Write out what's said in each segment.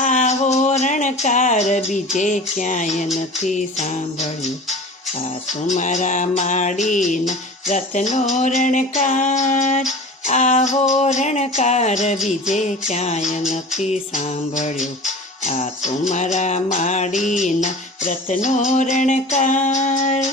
આવો રણકાર બીજે ક્યાંય નથી સાંભળ્યો. આ તમારા માડીના રથનો રણકાર. આવો રણકાર બીજે ક્યાંય નથી સાંભળ્યો. આ તમારા માડીના રથનો રણકાર.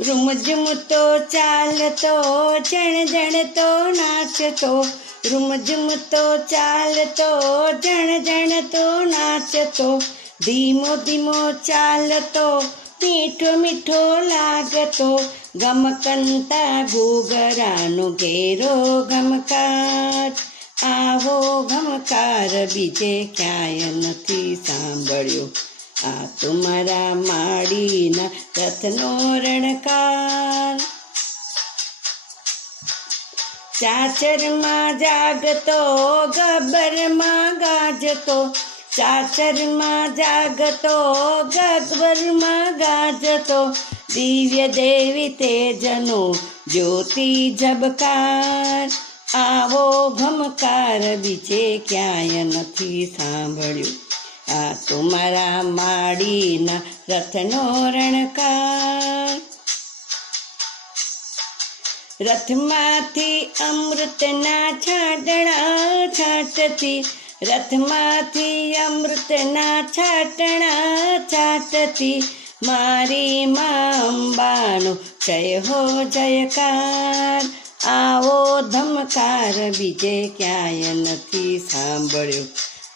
રૂમઝુમતો ચાલતો જણજણતો નાચતો. રૂમઝુમતો ચાલતો જણજણતો નાચતો. ધીમો ધીમો ચાલતો મીઠો મીઠો લાગતો. ગમકંતા ઘૂઘરાનો ઘેરો ગમકાર. આવો ગમકાર બીજે ક્યાંય નથી સાંભળ્યો. આ તમારા માડીના રથનો રણકાર. ચાચરમાં જાગતો ગબ્બરમાં ગાજતો. ચાચરમાં જાગતો ગબ્બરમાં ગાજતો. દિવ્ય દેવી તેજનો જ્યોતિ ઝબકાર. આવો ગમકાર બીજે ક્યાંય નથી સાંભળ્યો. આ તમારા માડીના રથનો રણકાર. રથમાંથી અમૃતના છાંટણા છાંટતી. રથમાંથી અમૃતના છાંટણા છાંટતી. મારી મા અંબાનો જય હો જયકાર. આવો ધમકાર બીજે ક્યાંય નથી સાંભળ્યો.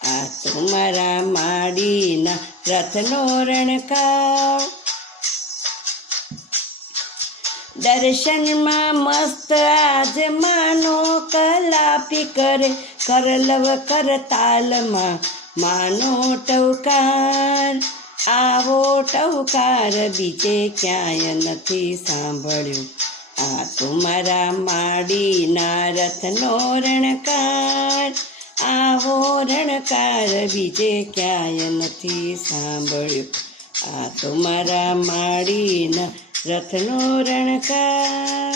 આ તમારા માડીના રથનો રણકાર. દર્શનમાં મસ્ત આજ માનો કલાપી કરે. કરલવ કરતાલમાં માનો ટવકાર. આવો ટવકાર બીજે ક્યાંય નથી સાંભળ્યો. આ તમારા માડીના રથનો રણકાર. આવો રણકાર બીજે ક્યાંય નથી સાંભળ્યો. આ તમારા માડીના રથનો રણકાર.